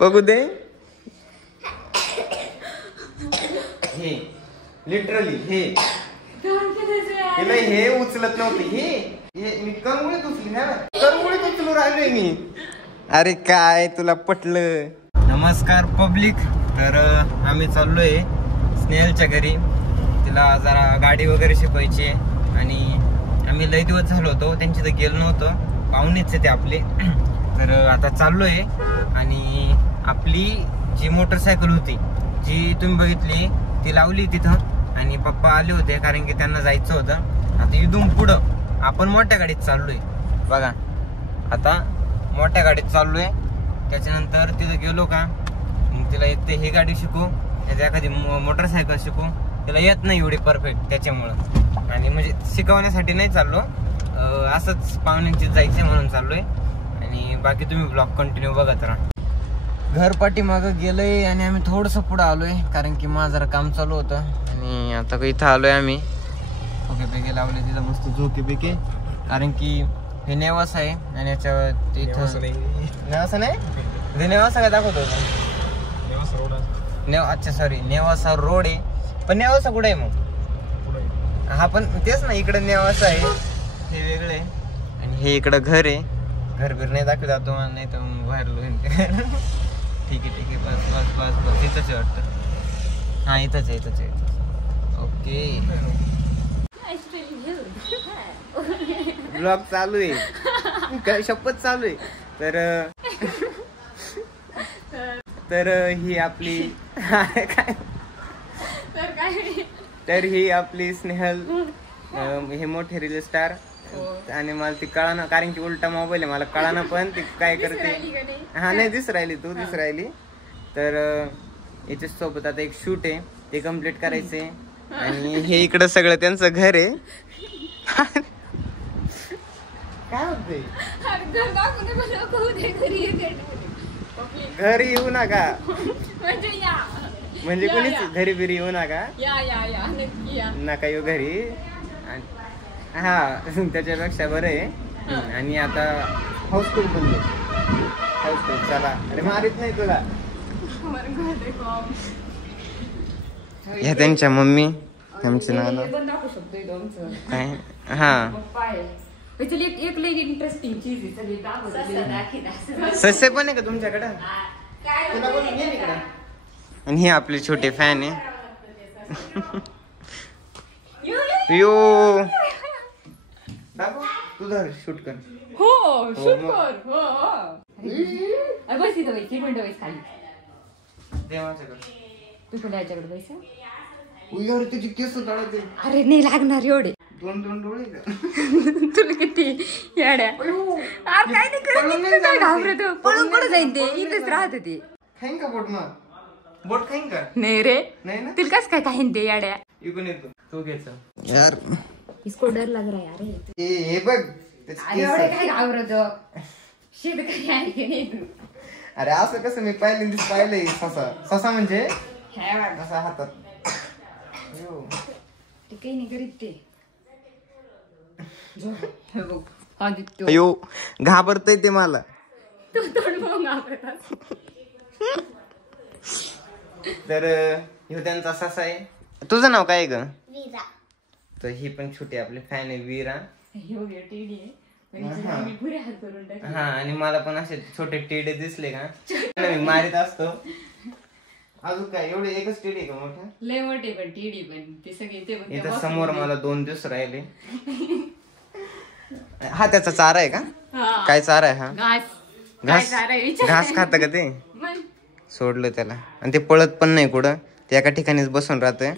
बघू दे. हे लिटरली हे तिला हे उचलत नव्हते. हे मी कंगुळीत उचली ना, कंगुळीत उचलू राहिलोय मी. अरे काय तुला पटलं. नमस्कार पब्लिक. तर आम्ही चाललोय स्नेहलच्या घरी. तिला जरा गाडी वगैरे शिकवायची आणि आम्ही लई दिवस झालो होतो त्यांची तर गेलो नव्हतो. पाहुणेच ते आपले. तर आता चाललोय आणि आपली जी मोटरसायकल होती जी तुम्ही बघितली ती लावली तिथं आणि पप्पा आले होते कारण की त्यांना जायचं होतं. आता इथून पुढं आपण मोठ्या गाडीत चाललोय बघा. आता मोठ्या गाडीत चाललोय. त्याच्यानंतर तिथं गेलो का मग तिला एक ते ही गाडी शिकू, त्याच्या एखादी मोटरसायकल शिकू. तिला येत नाही एवढी परफेक्ट त्याच्यामुळं. आणि म्हणजे शिकवण्यासाठी नाही चाललो, असंच पाहुण्यांची जायचं म्हणून चाललोय. आणि बाकी तुम्ही ब्लॉग कंटिन्यू बघत राहा. घर पाठीमागं गेलोय आणि आम्ही थोडंसं पुढं आलोय कारण की माझं जरा काम चालू होतं. आणि आता इथं आलोय आम्ही. ओके पेके लावले तिथं मस्त झोके पेके. कारण की हे नेवासा आहे आणि याच्यावर तिथं नेवासा नाही, नेवासा काय दाखवतो अच्छा सॉरी नेवासा रोड आहे. पण नेवासा कुठे आहे मग? हा पण तेच ना, इकडे नेवासा आहे हे वेगळं आहे आणि हे इकडं घर आहे. घर बिर नाही दाखवत जातो नाही तर बाहेर. ठीक आहे बस बस बस बस इथंच आहे वाटतं. हा इथंच आहे. ओके ब्लॉग चालू आहे, शपथ चालू आहे. तर ही आपली काय तर ही आपली स्नेहल. हे मोठे रील स्टार. आणि मला ती कळाना कारण की उलटा मोबाईल आहे मला कळाना पण ती काय करते. हा नाही दिस राहिली तू दिस राहिली. तर याच्या सोबत आता एक शूट आहे ते कम्प्लीट करायचंय. आणि हे इकडं सगळं त्यांचं घर आहे. काय होतंय घरी येऊ नका म्हणजे कोणीच घरी बिरी येऊ नका नका येऊ घरी. हा त्याच्यापेक्षा बरं आहे. आणि आता हाऊसफुल बनले हाऊसफुल. चला अरे मारित नाही तुला. ह्या त्यांच्या मम्मी आमचे नाना काय. हा ससे पण आहे का तुमच्याकडं? आणि हे आपले छोटे फॅन आहे. यो तुझा शूट कर. हो शूट कर. बस इथं बैस मिनिटं बैस खाली. तू तुला याच्याकडे पैसा तुझी केस काढायचे. अरे नाही लागणार एवढे. दोन डोळे तुला किती येड्या. अरे काय नाही करत काय घाबरत. पळून कुठं जाईन ते इथेच राहत ते. खाईन का बोट मग बोट खाईन का? नाही रे नाही ना. तिला कस काय खाईन ते येड्या. इकडून येतो तू घ्यायचं यार. इसको डर लग रहा है यार. हे बघ एवढे काय घाबरत शेतकरी आहे की नाही तू. अरे असं कसं मी पहिल्यांदाच पाहिलंय. ससा म्हणजे असा हातात. ते काही नाही करीत ते. अयो घाबरतय ते मला. तू तोंड घाबरत. तर ह्यो त्यांचा ससा आहे. तुझं नाव काय ग? वीरा. तर ही पण छोटी आपली फॅन आहे वीरा. हा आणि मला पण असे छोटे टेडे दिसले का मी मारित असतो. अजून काय एवढे एकच टेडी का मोठा? लय मोठे पण टेडी पण ते सगळे इथं समोर मला 2 दिवस राहिले. हा त्याचा चारा आहे का? काय चारा आहे हा? घास खात का ते? सोडलं त्याला आणि ते पळत पण नाही कुठं. ते एका ठिकाणीच बसून राहतंय.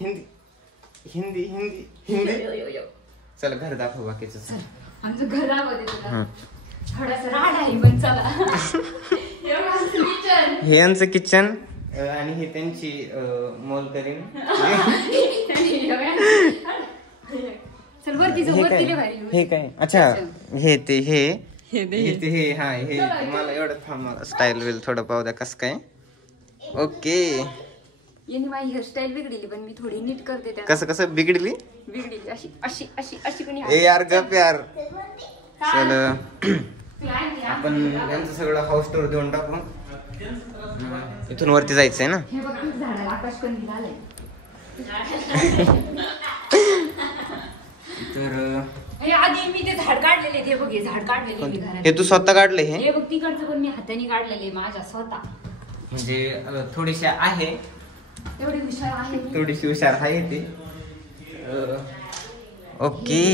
हिंदी हिंदी हिंदी. चल घर दाखव बाकीचं. आमचं घर दाखवते थोडासा राड आहे पण चला. हे यांचं किचन आणि हे त्यांची मॉल करीन. हे काय अच्छा हे ते हे हा हे मला एवढं थांब स्टाईल विल थोडं पाहू द्या कसं काय. ओके यांनी माझी हेअरस्टाईल बिघडली पण मी थोडी नीट करते. कसं बिघडली अशी अशी अशी अशी कोणी. ए यार गप यार चल आपण यांचं सगळं हाऊस टूर देऊन टाकू. इथून वरती जायचंय ना. तर आधी मी ते झाड काढलेले ते बघ, झाड काढलेले हे तू स्वतः काढले? हे बघ तिकडचं पण मी हाताने काढलेले माझ्या स्वतः. म्हणजे थोडीशी आहे, एवढी हुशार आहे, थोडीशी हुशार आहे ते. ओके.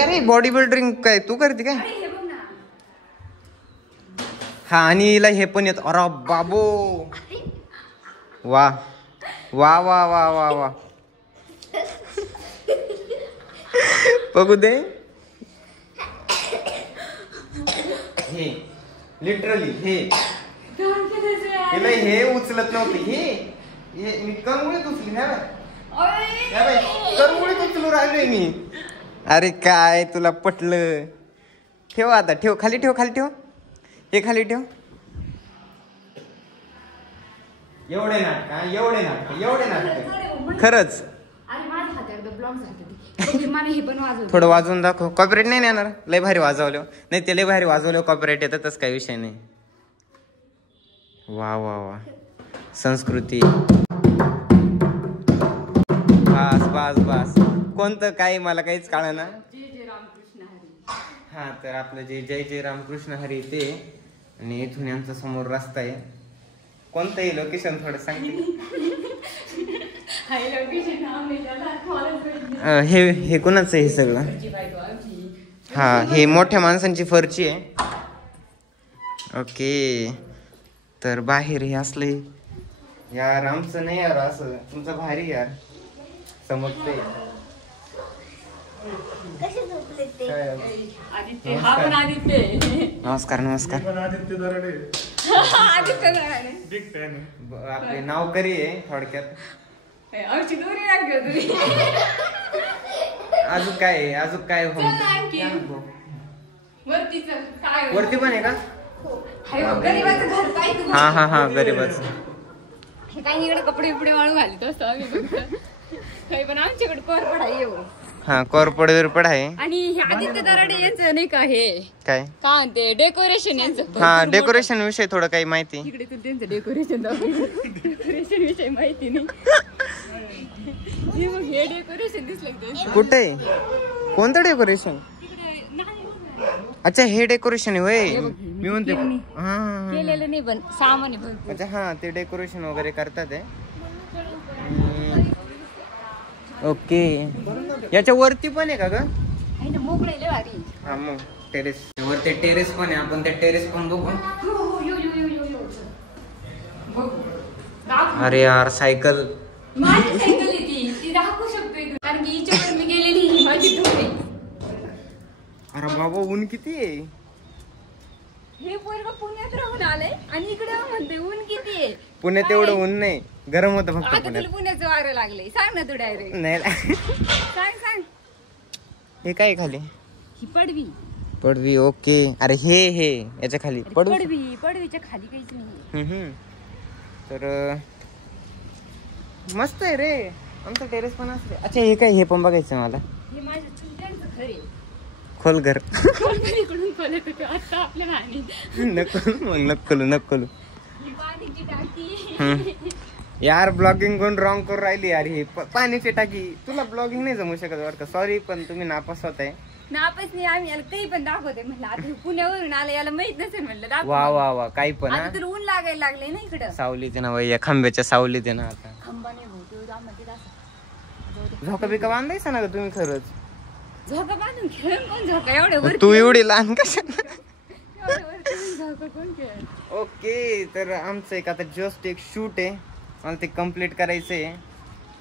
अरे बॉडी बिल्डिंग काय तू करते काय? हा आणि हिला हे पण येत. अरे बाबो, वा वा वा वा वा वा. बघू दे. हे लिटरली हे उचलत नव्हते. हे मी कंगुळीत उचली ना, कंगुळीत उचलू राहिलोय मी. अरे काय तुला पटलं? ठेव आता, ठेव खाली, ठेव खाली, ठेव हे खाली ठेव. एवढे नाटक खरंच. थोडं वाजवून दाखव. कॉपीराइट नाही येणार? लय भारी वाजवलं नाही ते, लय भारी वाजवलं कॉपीराइट येतातच, काही विषय नाही. वा वा वा, संस्कृती. बस बस बस, कोणतं काही मला काहीच कळेना. हा तर आपलं जे जय जय रामकृष्ण हरी ते, आणि इथून यांचा समोर रस्ता आहे. कोणतंही लोकेशन थोडं सांगते. हे कोणाचं आहे हे सगळं? हा हे मोठ्या माणसांची फरची आहे. ओके. तर बाहेर हे असले यार, आमचं नाही यार असं, तुमचं भारी यार समजते. नमस्कार नमस्कार. आपले नाव करी आहे थोडक्यात. अजून काय वरती पण आहे का? हा हा हा गरीबाच. काही इकडे कपडे बिपडे वाळू घालत असतो आम्ही. काही पण आमच्याकडे कोरपड आहे. हा कोरपड विरपड आहे. आणि हे आदित्य दराडे यांचं नाही का, हे काय म्हणते डेकोरेशन यांचं. हा डेकोरेशन विषय थोडं काही माहिती. इकडे तू त्यांचं डेकोरेशन विषय माहिती नाही. हे डेकोरेशन दिसलं कुठे? कोणतं डेकोरेशन? अच्छा हे डेकोरेशन आहे होय. मी म्हणते केलेलं नाही पण सामान. अच्छा हा ते डेकोरेशन वगैरे करतात आहे. ओके. याच्या वरती पण आहे का ग? हा मग टेरेस वरती टेरेस पण आहे. आपण त्या टेरेस पण बघू. अरे यार सायकल. माझी सायकल आहे ती दाखवू शकतो कारण की हिच्यावर मी गेलेली माझी टोपी. अरे बाबा ऊन किती आहे. हे पोरगं पुण्यात राहून आलंय आणि इकडे म्हणते ऊन किती आहे. पुण्यात एवढं ऊन नाही, गरम होतं फक्त. आता तुला पुण्याचं वारं लागलंय. सांग ना तू डायरेक्ट. नाही सांग. हे काय खाली? ही पडवी. ओके. अरे हे याच्या खाली पडवीच्या खाली काहीच नाही. तर मस्त आहे रे आमचं टेरेस पण असते. अच्छा हे काय? हे पण बघायचं मला. हे माझ्या चुलत्यांचं घर आहे. खोल घर. इकडून खोलत होते आता आपल्या राणी. नको यार. ब्लॉगिंग कोण रॉंग करून राहिली यार. ही पाण्याची टाकी. तुला ब्लॉगिंग नाही जमू शकत बरं का. सॉरी पण तुम्ही नापास होत आहे. नापास नाही आम्ही. याला काही पण दाखवते म्हणलं. आता पुण्यावरून आलं याला माहित नसेल म्हणलं दाखव. वा वा वा. काही पण तुला ऊन लागायला लागले ना इकडं. सावलीत ना वय खांब्याच्या सावलीत ना. आता खांबा नाही झोका बिका बांधायचा ना ग तुम्ही. खरंच झोका बांधून खेळ कोण झोका एवढे तू एवढी लहान कशा. झोका कोण खेळ. ओके. तर आमचं एक आता जस्ट एक शूट आहे. मला ते कम्प्लीट करायचं आहे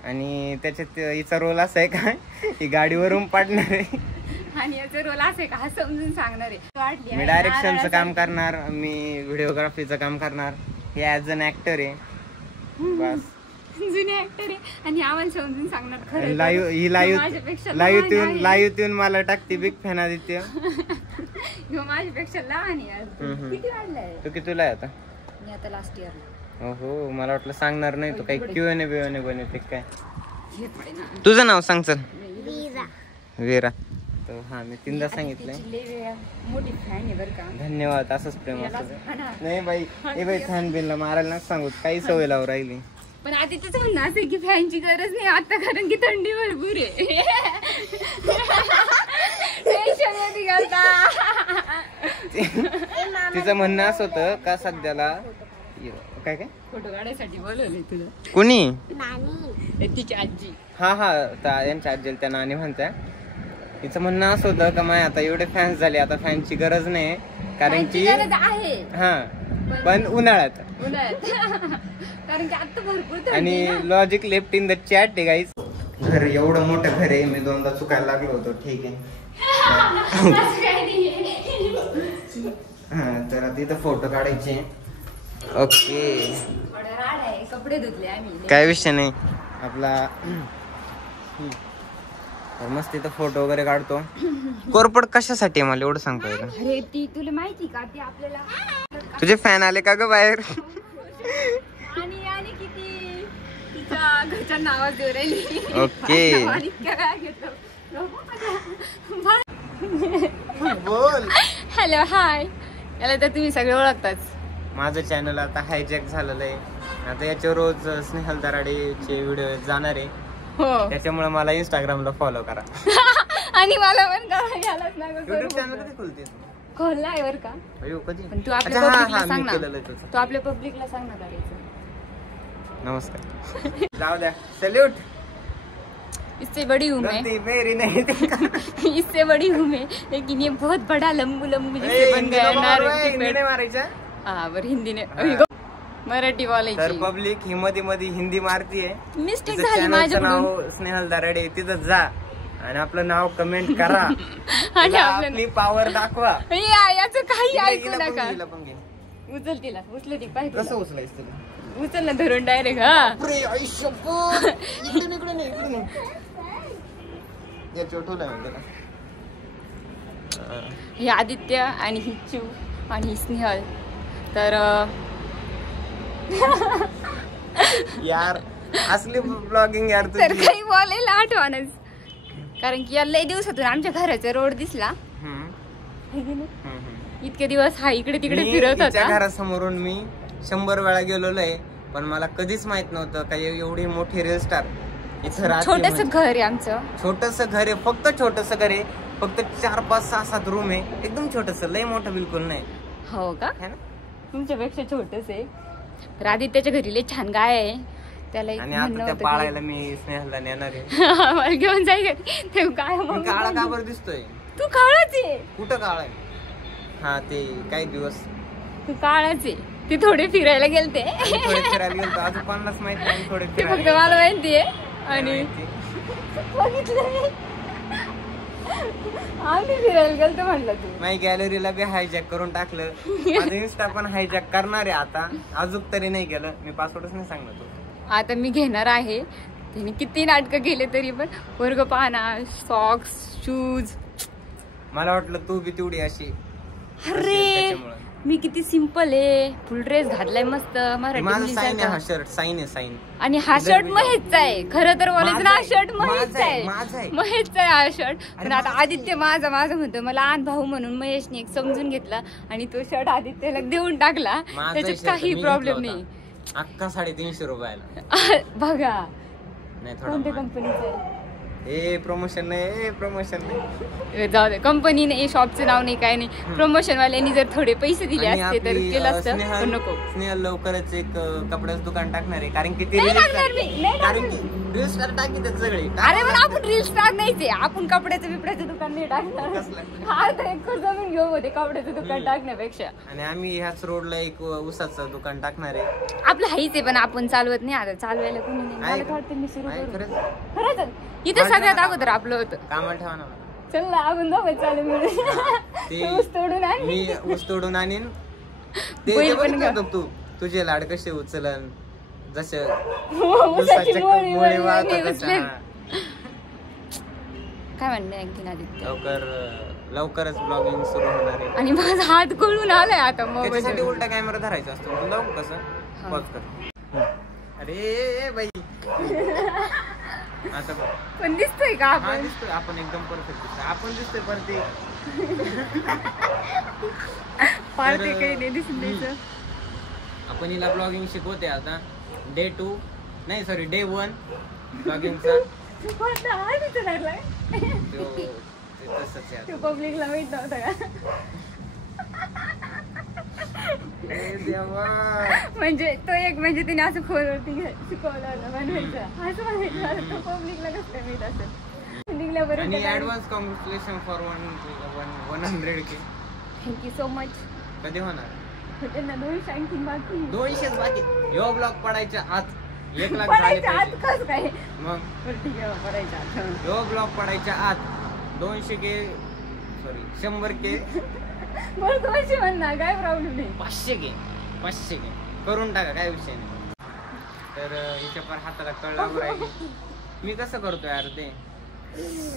आणि त्याच्यात हिचा रोल असा आहे का ही गाडीवरून पाडणार आहे आणि याचा रोल असा आहे का हा समजून सांगणार आहे. मी डायरेक्शनचं काम करणार, मी व्हिडिओग्राफीचं काम करणार. हे ॲज अन ऍक्टर आहे बस. जुने ऍक्टर आहे आणि आम्हाला समजून सांगणार. खरं लाईव्ह येऊन मला टाकते. Big fan Aditya. माझ्यापेक्षा लहान आहे. किती वाढलाय तू? कितीला आहे आता? मी आता लास्ट इयर. हो मला वाटलं सांगणार नाही. तो काही क्यूएनए बिओने बनवते काय. तुझं नाव सांग चल. वीरा. तो हा मी 3दा सांगितलंय. मोठी फॅन आहे बरं का. धन्यवाद. असंच प्रेम असतं. नाही बाई ए बाई फॅन बिनला मारायला नका सांगू. काही सवय लावून राहिली. पण आदित्यच म्हणणं असं की फॅनची गरज नाही आता कारण की थंडी भरपूर आहे. टेन्शन मध्ये घालता. तिचं म्हणणं असं होतं का सध्याला काय काय फोटो काढायसाठी बोलवले तुला कोणी. तिची आजी. हा यांच्या आजीला त्या नानी म्हणत्या. तिचं म्हणणं असं होतं का माय आता एवढे फॅन्स झाले आता फॅनची गरज नाही कारण की आहे हा पण उन्हाळ्यात कारण की आता भरपूर आणि logic left in the chat आहे गाईज. घर एवढं मोठं घर आहे. मी 2दा चुकायला लागलो होतो. ठीक आहे. हा तर आता इथं फोटो काढायचे. ओके कपडे धुतले आम्ही. काय विषय नाही आपला. मस्त इथं फोटो वगैरे काढतो. कोरपड कशासाठी मला एवढं सांगतो. अरे ती तुला माहिती का ती आपल्याला तुझे फॅन आले का ग बाहेर. आणि किती तिच्या घरच्या नावात देऊ राहिली. ओके बोल. Hello hi. याला तर तुम्ही सगळे ओळखताच. माझं चॅनल आता हायजॅक झालेलं आहे. आता याच्यावर रोज स्नेहल दराडेचे व्हिडिओ जाणार आहे. हो त्याच्यामुळे मला इंस्टाग्रामला फॉलो करा. आणि मला पण करा. यालाच ना युट्यूब चॅनल कधी खोलते. खोललाय बर का. कधी. पण तू आपल्या पब्लिकला सांग ना. तू आपल्या पब्लिकला सांग ना करायचं. नमस्कार. जाऊ द्या. सल्यूट. इससे बड़ी हूँ मैं. मेरी नहीं. इससे बड़ी हूँ मैं लेकिन ये बहुत बड़ा लंबू लंबू जैसे बन गया हिंदी मारायचा. हा बरं हिंदीने मराठी बोलायची. तर पब्लिक ही मध्ये हिंदी मारतीये. मिस्टेक झाली माझ्याकडून. नाव स्नेहल दराडे. तिथं जा आणि आपलं नाव कमेंट करा आणि आपली पावर दाखवा. याचं काही ऐकू नका. उचल तिला. उचल ती पाहिजे. कसं उचलायचं तुला. उचल ना धरून डायरेक्ट. हा हे आदित्य आणि हिच्चू आणि स्नेहल. तर यार असली ब्लॉगिंग यार तर काही बोलायला आठवणच कारण की या लय दिवसातून आमच्या घराचा रोड दिसला. इतके दिवस हा इकडे तिकडे फिरत होता. घरासमोरून मी 100 वेळा गेलेलो आहे पण मला कधीच माहित नव्हतं का एवढी मोठी रील स्टार इथं. छोटस घर आहे आमचं. छोटस घर आहे. फक्त छोटस घर आहे. फक्त 4, 5, 6, 7 रूम आहे. एकदम छोटस. लय मोठं बिलकुल नाही. हो का. है ना. तुमच्यापेक्षा छोटस आहे. तर आदित्यच्या घरी लय छान गाय आहे. त्याला आणि आता त्या पाळायला मी स्नेहलला नेणार आहे. मला घेऊन जायचं ते काय. काळा का बरं दिसतोय. तू काळाच आहे. कुठं काळा आहे. हा ते काही दिवस तू काळाच आहे. ते थोडे फिरायला गेलते. थोडे फिरायला गेलतो. अजून 50 माहित नाही. थोडे ते फक्त मला माहितीये. आणि बघितलं आम्ही फिरायला गेलतो म्हणलं. तू माझी गॅलरीला बी हायजॅक करून टाकलं. माझं इन्स्टा पण हायजॅक करणार आहे आता. अजून तरी नाही गेलं. मी पासवर्डच नाही सांगणार तो. आता मी घेणार आहे. तिने किती नाटकं केले तरी पण वर्ग पाहना सॉक्स शूज. मला वाटलं तू बी तेवढी अशी. अरे मी किती सिंपल आहे. फुल ड्रेस घातलाय मस्त मराठी. साईन आहे हा शर्ट. साईन आहे साईन. आणि हा शर्ट महेशचा आहे. खरं तर बोलायचं ना हा शर्ट महेशचा आहे. महेशचा आहे हा शर्ट. पण आता आदित्य माझा म्हणतो मला आण भाऊ म्हणून महेशने एक समजून घेतला आणि तो शर्ट आदित्यला देऊन टाकला. त्याच्यात काही प्रॉब्लेम नाही. अख्खा 350 रुपयाला. बघा नाही कोणत्या कंपनीचं आहे. प्रमोशन नाही. प्रमोशन नाही. जाऊ दे. कंपनी नाही शॉपचं नाव नाही काय नाही. प्रमोशन वाल्यांनी जर थोडे पैसे दिले असते तर केलं असतं. पण नको. स्नेहल लवकरच एक कपड्याचं दुकान टाकणार आहे कारण की ते रील स्टार टाकी सगळे. अरे पण आपण रील स्टार नाहीच. आपण कपड्याचं बिपड्याचं दुकान नाही टाकणार. हा तर एक जमीन घेऊ होते कपड्याचं दुकान टाकण्यापेक्षा. आणि आम्ही ह्याच रोडला एक उसाचं दुकान टाकणार आहे. आपलं हाईच आहे पण आपण चालवत नाही. आता चालवायला कोणी नाही. मला वाटतं मी सुरू करू. खरंच इथे सगळ्यात अगोदर आपलं होतं. कामाला ठेवा ना. चल ना आपण दोघं चालू मिळून ऊस तोडून आण. मी ऊस तोडून आणीन. ते पण तू तुझे लाड कसे उचलन जसे काय म्हणणे आणखीन आदित्य. लवकरच ब्लॉगिंग सुरू होणार आहे. आणि माझा हात गळून आलाय आता. त्याच्यासाठी उलटा कॅमेरा धरायचा असतो. तुला कसं पॉज कर. अरे बाई आता पण दिसतोय का आपण? दिसतोय आपण एकदम परफेक्ट दिसतोय. आपण दिसतोय पण ते पार्टी काही नाही दिसून द्यायचं. आपण हिला ब्लॉगिंग शिकवते आता. डे 2 नाही सॉरी डे 1 ब्लॉगिंगचा. तू पब्लिकला माहित नव्हतं का? म्हणजे तो एक म्हणजे तिने असं फोनवरती शिकवलं होतं बनवायचं असं म्हणायचं. तो पब्लिकला कसं काय माहित असेल? निघल्याबरोबर आणि advance congratulation for 100K. Thank you so much. कधी होणार? त्यांना 200 आणखी बाकी. 200 बाकी. यो ब्लॉग पडायच्या आत 1 लाख झाले पडायच्या आत पाहिजे. कसं काय? मग ठीक आहे पडायच्या आत. यो ब्लॉग पडायच्या आत 200K सॉरी 100K बोल 200 म्हणणार काय प्रॉब्लेम नाही. 500K करून टाका काय विषय नाही. तर हिच्या पर हाताला कळ लागू राहिली. मी कसं करतो यार ते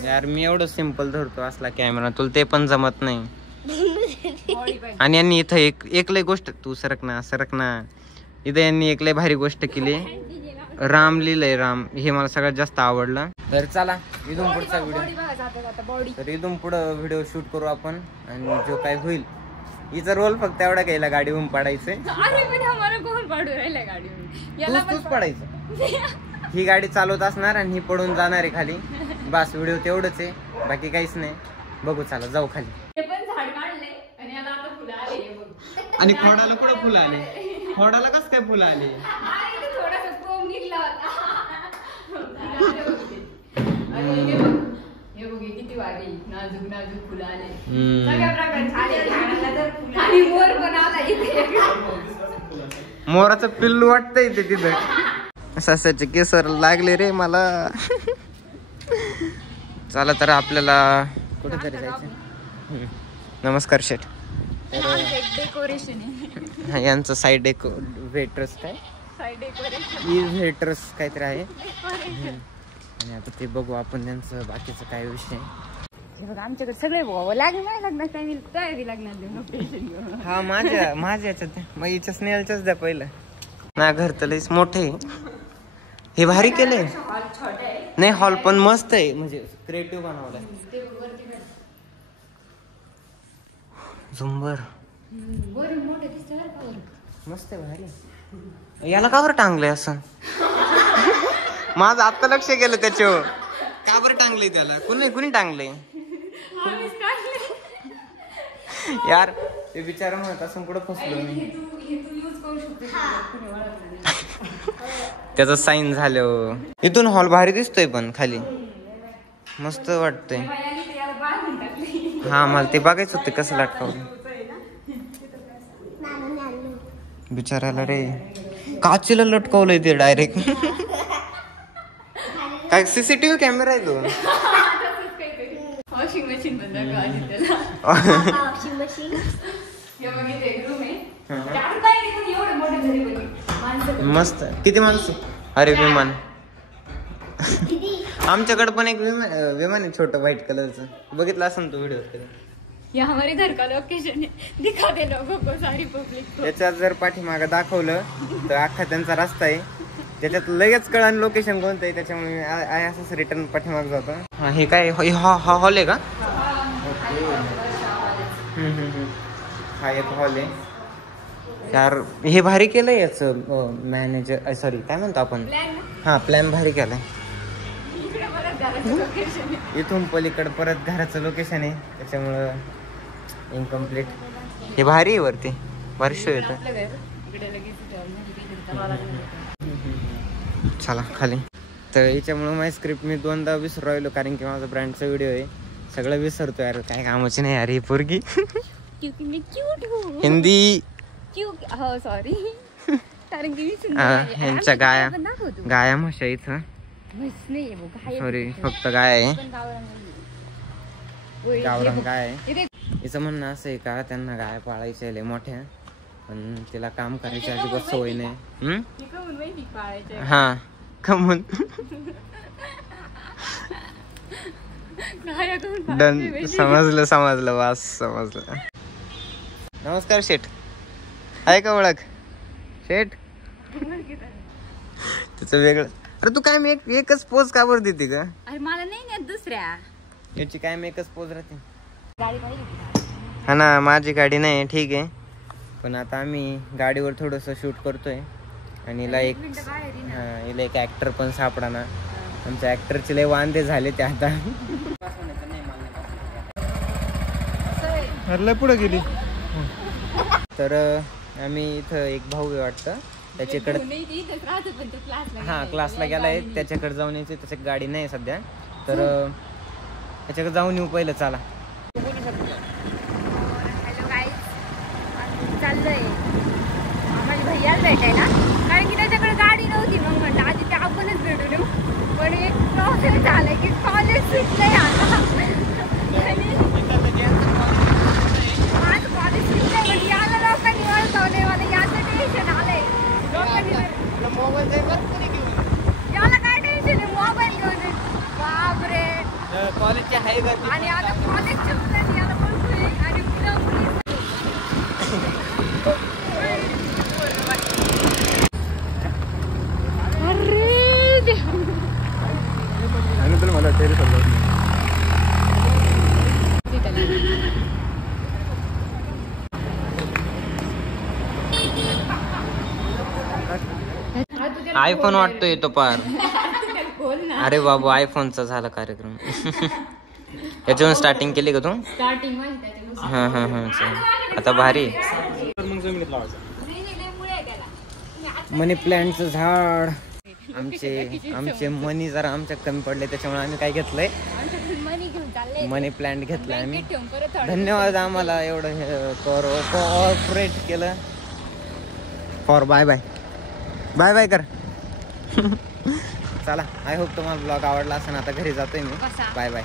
यार मी एवढं सिंपल धरतो असला कॅमेरा तुला ते पण जमत नाही. आणि यांनी इथं एक लय गोष्ट तू सरक ना इथं यांनी एक लय भारी गोष्ट केली. राम लिहिलंय राम हे मला सगळ्यात जास्त आवडलं. तर चला इथून पुढचा व्हिडिओ तर इथून पुढं व्हिडिओ शूट करू आपण आणि जो काय होईल हिचा रोल फक्त एवढा घ्यायला गाडीहून पाडायचंय. तूच पडायचं. ही गाडी चालवत असणार आणि ही पडून जाणार आहे खाली. बस व्हिडिओ तेवढंच आहे बाकी काहीच नाही. बघू चला जाऊ खाली. आणि खोडाला कुठं फुलं आले? खोडाला कस काय फुलं आले? किती वारी नाजूक नाजूक फुलं आले. सगळ्या प्रकारचे मोर पण आला. मोराचं पिल्लू वाटतंय ते तिथं. ससाचे केसर लागले रे मला. चला तर आपल्याला कुठेतरी जायचं. नमस्कार शेठ. डेकोरेशन यांचं साईड वेटर्स काय वेटर्स काहीतरी आहे. आणि आता ते बघू आपण त्यांचं बाकीचं काय विषय. आमच्याकडे सगळे लग्नात तयारी लागणार. हा माझ्या याच्यात मग हिच्या स्नेहलच्याच द्या पहिलं ना. घर तर लईच मोठे हे भारी केलंय. नाही हॉल पण मस्त आहे म्हणजे क्रिएटिव्ह बनवलाय. झुंबर मस्त आहे भारी. याला का बरं टांगलंय असं? माझं आता लक्ष गेलं त्याच्यावर. का बरं टांगले त्याला? कुणी टांगले यार? ते बिचारा म्हणत असं कुठं फसलो मी. त्याचं साईन झालं. इथून हॉल भारी दिसतोय पण खाली मस्त वाटतंय. हा मला ते बघायचं होतं कसं लटकावलं बिचाराला रे. काचेला लटकवलंय ते डायरेक्ट. काय सीसीटीव्ही कॅमेरा आहे तो? वॉशिंग मशीन मस्त. किती माणसं? अरे विमान. आमच्याकडे पण एक विमान आहे छोटं व्हाईट कलरचं. बघितलं असं तू व्हिडिओ. ये हमारे घर का लोकेशन है, दिखाते लोगों को सारी पब्लिक को. त्याच्यात जर पाठीमागं दाखवलं तर अख्खा त्यांचा रस्ता आहे. त्याच्यात लगेच कळण लोकेशन कोणतं आहे. त्याच्यामुळे असंच रिटर्न पाठीमाग जातो. हा हे काय हा हॉल आहे का? हा एक हॉल आहे यार. हे भारी केलंय याचं मॅनेजर सॉरी काय म्हणतो आपण. हा प्लॅन भारी केलाय. इथून पलीकडे परत घराचं लोकेशन आहे त्याच्यामुळं इनकम्प्लीट. हे भारी आहे वरती भारी शो येतं. चला खाली. तर याच्यामुळं माझी स्क्रिप्ट मी 2दा विसरू राहिलो कारण की माझा ब्रँडचा व्हिडिओ आहे. सगळं विसरतो यार. काय कामाची नाही यार ही पोरगी. हिंदी सॉरी. ह्यांच्या गाया म्हशा इथं सॉरी फक्त गाय आहे. गावरान गाय आहे. हिचं म्हणणं असं आहे का त्यांना गाय पाळायच्या लय मोठ्या पण तिला काम करायची अजिबात सवय नाही. हा कमून डन. समजलं वास समजलं. नमस्कार शेठ. आहे का ओळख शेठ? त्याचं वेगळं अरे तू काय मी एकच पोज का बरं देते का? अरे मला नाही नेत दुसऱ्या. याची काय मी एकच पोज राहते. गाडी पाहिजे. हा ना, माझी गाडी नाही ठीक आहे, पण आता आम्ही गाडीवर थोडस शूट करतोय आणि हिला एक ऍक्टर पण सापडा ना. आमच्या ऍक्टरचे लय वांदे झाले ते आता. हरला पुढे गेली. तर आम्ही इथं एक भाऊ आहे वाटतं, त्याच्याकडे हा क्लासला गेलाय, त्याच्याकडे जाऊन यायचे. त्याच्या गाडी नाही सध्या, तर त्याच्याकडे जाऊन येऊ पहिलं. चला. हॅलो गाईज, चाललंय माझ्या भैयाला भेटायला, कारण की त्याच्याकडे गाडी नव्हती. मग म्हटलं आधी ते आपणच भेटून येऊ, पण एक प्रॉब्लेम झालाय की कॉलेज सुटलंय आता. माझं कॉलेज सुटलंय म्हणजे याला लोकांनी ओळखवलंय, मला याचं टेन्शन आलंय. याला काय टेन्शन आहे, मोबाईल घेऊन. बापरे, कॉलेजच्या हाय गर्दी. आणि आता कॉलेज सुटलं याला ओळखूय आणि मला आयफोन वाटतोय तो पार. अरे बाबू, आयफोनचा झाला कार्यक्रम. याच्यावरून स्टार्टिंग केली का तू? स्टार्टिंग हा हा हा, आता भारी. मनी प्लॅन्टचं झाड. आमचे मनी जरा आमच्या कमी पडले, त्याच्यामुळे आम्ही काय घेतलंय, मनी प्लॅन्ट घेतलाय आम्ही. धन्यवाद आम्हाला एवढं कोऑपरेट केलं. For bye bye. Bye bye कर. चला, आय होप तुम्हाला ब्लॉग आवडला असेल. आता घरी जातोय मी. Bye bye.